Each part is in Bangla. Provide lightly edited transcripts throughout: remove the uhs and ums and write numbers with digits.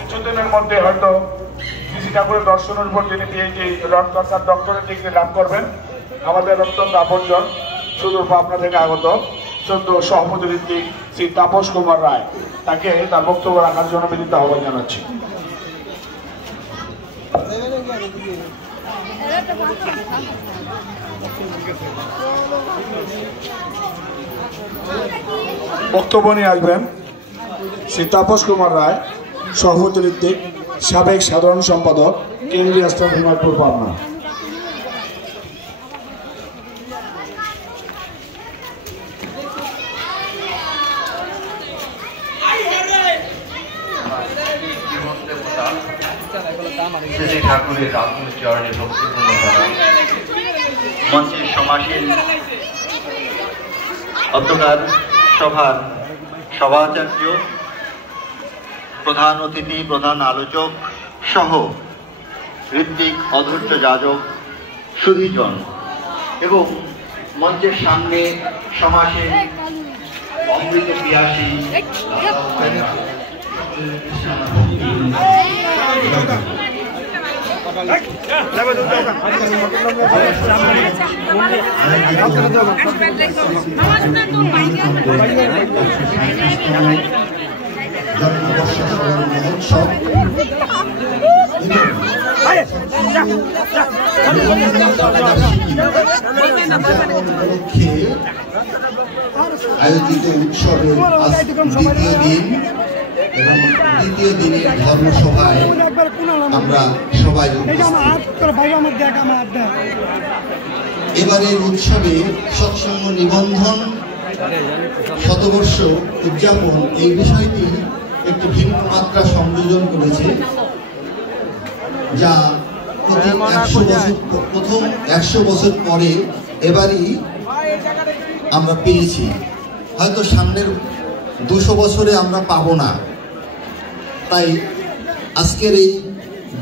কিছুদিনের মধ্যে হয়তো শ্রী ঠাকুরের দর্শনের উপর তিনি পিএইচডি রণকর্তার ডক্টরেট ডিগ্রি লাভ করবেন। আমাদের অত্যন্ত আপনজন সুদূর পাবনা থেকে আগত সদ্য সহমতি ভিত্তিক শ্রী তাপস কুমার রায়, তাকে তার বক্তব্য রাখার জন্য বিনীত আহ্বান জানাচ্ছি। বক্তব্য নিয়ে আসবেন শ্রী তাপস কুমার রায়, সভাপতি ভিত্তিক সাবেক সাধারণ সম্পাদক, কেন্দ্রীয় আশ্রম হিমায়তপুর, পাবনা। শ্রী ঠাকুরের রাতুল চরণে ভক্তিপূর্ণ করা মঞ্চের সমাসীন অধ্যকার সভার সভাচার্য, প্রধান অতিথি, প্রধান আলোচক সহ ঋত্বিক, অধৈর্য যাজক, সুধীজন এবং মঞ্চের সামনে সমাসীন অমৃত পিয়াসী আয়োজিত উৎসবের দ্বিতীয় দিন এবং দ্বিতীয় দিনের ধর্মসভায় আমরা সবাই এবারের উৎসবে সৎসঙ্গ নিবন্ধন শতবর্ষ উদযাপন এই বিষয়টি একটি ভিন্ন মাত্রা সংযোজন করেছে, যা প্রথম 100 বছর পরে এবারই আমরা পেয়েছি। হয়তো সামনের 200 বছরে আমরা পাবো না। তাই আজকের এই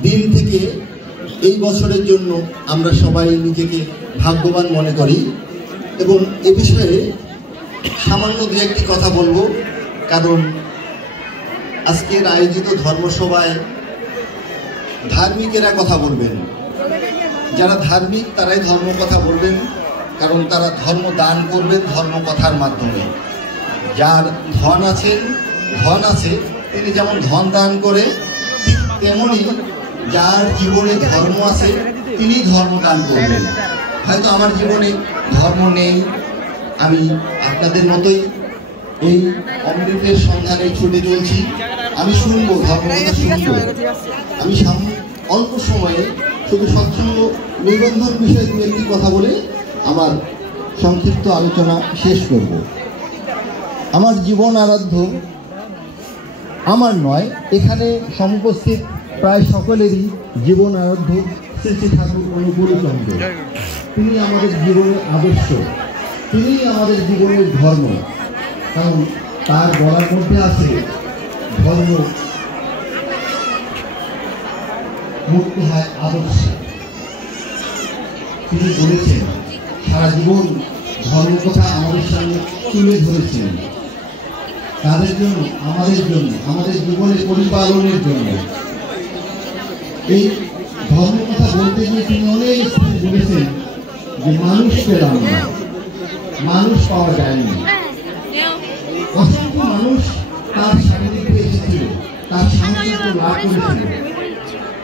দিন থেকে এই বছরের জন্য আমরা সবাই নিজেকে ভাগ্যবান মনে করি এবং এ বিষয়ে সামান্য দু একটি কথা বলবো। কারণ আজকের আয়োজিত ধর্মসভায় ধার্মিকেরা কথা বলবেন, যারা ধার্মিক তারাই ধর্ম কথা বলবেন, কারণ তারা ধর্ম দান করবেন ধর্ম কথার মাধ্যমে। যার ধন আছে তিনি যেমন ধন দান করে, ঠিক তেমনি যার জীবনে ধর্ম আছে তিনি ধর্ম দান করবেন। হয়তো আমার জীবনে ধর্ম নেই, আমি আপনাদের মতোই এই অমৃতের সন্ধানে ছুটে চলছি। আমি শুনবো, ধর্মকথা শুনবো। আমি অল্প সময়ে শুধু সৎসঙ্গ নিবন্ধন বিষয়ে দু একটি কথা বলে আমার সংক্ষিপ্ত আলোচনা শেষ করব। আমার জীবন আরাধ্য আমার নয়, এখানে সমুপস্থিত প্রায় সকলেরই জীবন আরাধ্য শ্রী শ্রী ঠাকুর অনুকূলচন্দ্র। তিনি আমাদের জীবনের আদর্শ, তিনি আমাদের জীবনের ধর্ম। কারণ তার বলার মধ্যে আছে ধর্ম মুক্ত হয় আদর্শে। তিনি বলেছেন, সারা জীবন ধর্ম কথা আমাদের সামনে তুলে ধরেছেন, তাদের জন্য, আমাদের জীবনের পরিপালনের জন্য। এই ধর্ম কথা বলতে গিয়ে তিনি অনেক স্থানে বলেছেন যে মানুষ পেলাম না, মানুষ পাওয়া যায়নি। অসংখ্য মানুষ তার সান্নিধ্যে এসেছিল, তার সান্নিধ্য লাভ করেছিল,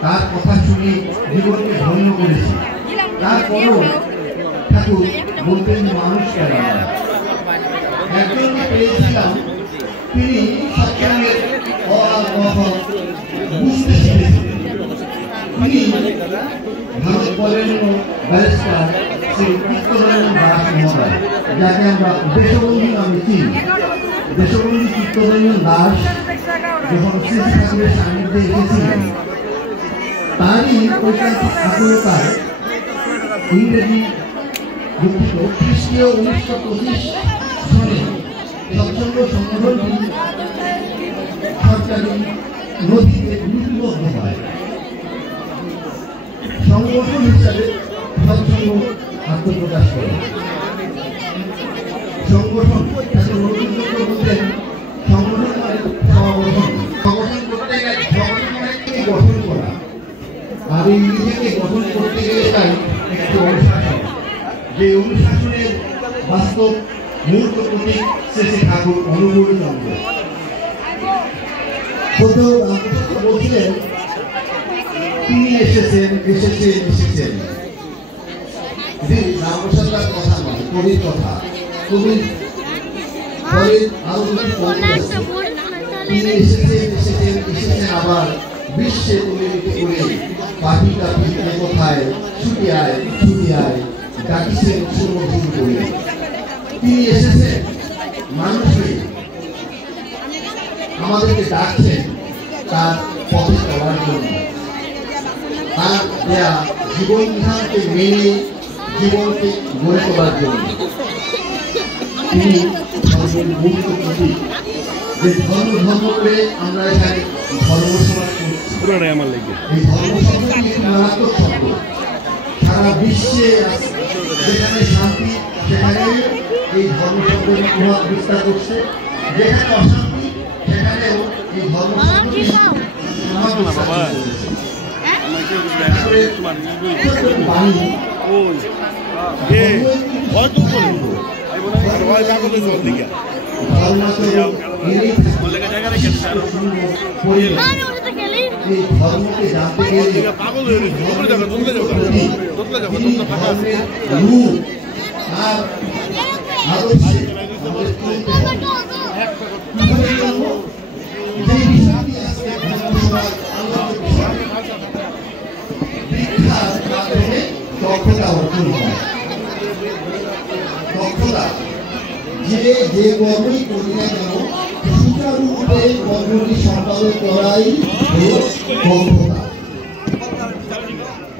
তার কথা শুনে জীবনকে ধন্য করেছে। তারপরও ঠাকুর বলতেন যে মানুষ পেলাম না। একজনকে পেয়েছিলাম, তিনি সৎসঙ্গের বুঝতে শিখেছিলেন। তিনি ভারতবরেণ্য ব্যারিস্টার শ্রী চিত্তরঞ্জন দাস মহোদয়, যাকে আমরা দেশবন্ধু নামে চিনি। দেশবন্ধু চিত্তরঞ্জন দাস যখন শ্রী ঠাকুরের সান্নিধ্যে এসেছিলেন, তারই ঐকান্তিক আকুলতায় ইংরেজি দুঃখিত খ্রিস্টীয় 1925 সনে সৎসঙ্গ সংগঠনটি সরকারি নথিতে লিপিবদ্ধ হয়। সংগঠন হিসাবে সৎসঙ্গ আত্মপ্রকাশ করে। সংগঠন বলতেন সংগঠন সংগঠন করতে গেলে গঠন করা, আর এই নিজেকে গঠন করতে গেলে তাই একটি অনুশাসন, যে অনুশাসনের বাস্তব মূর্ত প্রতীক শেষে ঠাকুর অনুকূল চন্দ্র। বলছিলেন তিনি এসেছেন এসেছেন এসেছেন, রামপ্রসাদার কথা নয়, কবির কথা। কবির বলেন আরো তিনি এসেছেন এসেছেন এসেছেন আবার বিশ্বে উন্নতি করে, পাখি কাপি কোথায় ছুটি আয় ছুটি আয়, ডাকিছেন সুমধুর করে। তিনি এসেছেন মানুষকে, আমাদেরকে ডাকছেন তার পথে চলার জন্য, তার দেয়া জীবন বিধানকে মেনে জীবনকে গড়ে তোলার জন্য। তিনি ধর্মের মূর্ত প্রতীক, যে ধর্ম ধর্ম করে আমরা এখানে ধর্ম সমাজ করছি। এই ধর্ম শব্দটি একটি মারাত্মক শব্দ। সারা বিশ্বে যেখানে শান্তি সেখানে এই ধর্ম শব্দটি প্রভাব বিস্তার করছে, যেখানে অশান্তি সেখানেও এই ধর্ম শব্দটি প্রভাব বিস্তার করছে। দক্ষতা অর্জন হয়। দক্ষতা যে যে কর্মই করি না কেন সুচারুরূপে কর্মটি সম্পাদন করাই হল দক্ষতা।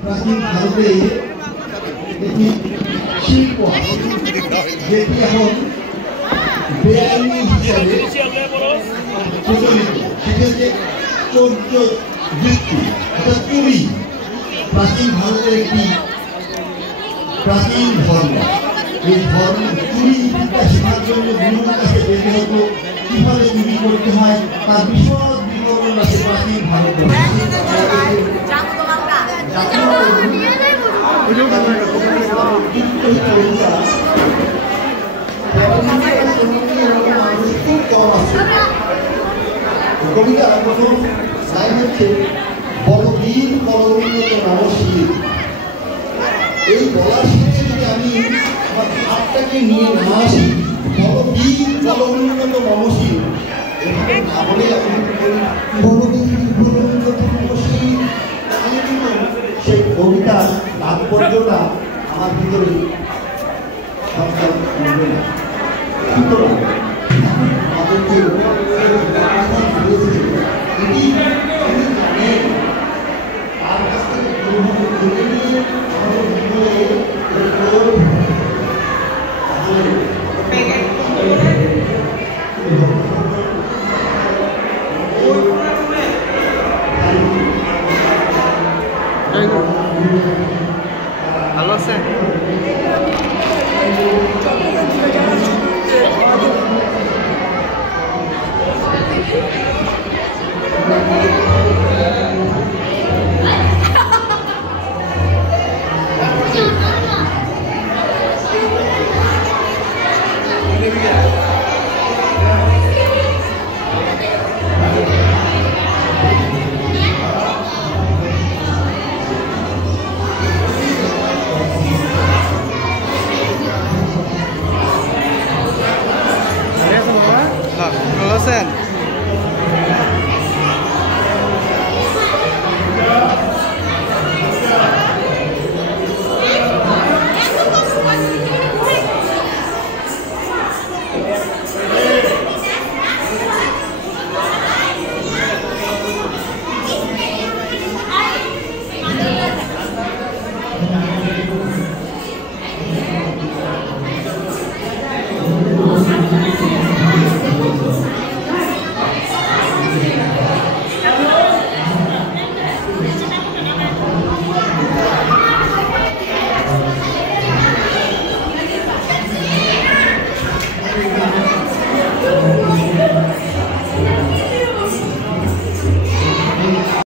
প্রাচীন ভারতে একটি শিল্প যেটি এখন বেআইনি হিসাবে প্রচলিত, সেটি হচ্ছে চৌর্য বৃত্তি অর্থাৎ চুরি। প্রাচীন ভারতের একটি প্রাচীন ধর্ম। এই ধর্ম চুরি বিদ্যা শেখার জন্য গুরুর কাছে যেতে হতো, কিভাবে চুরি করতে হয় তার বিশদ বিবরণ আছে প্রাচীন ভারতে। কবিতা প্রথম লাইন হচ্ছে বলবীর বলবীর নমশীল। এই বলার সাথে যদি আমি আমার ভাবটাকে নিয়ে না আসি, বলবীর বলবীর নমশীল এভাবে না বলে আমি বলবীর বলবীর নমশীল, আমি কিন্তু সেই কবিতার তাৎপর্যটা আমার ভিতরে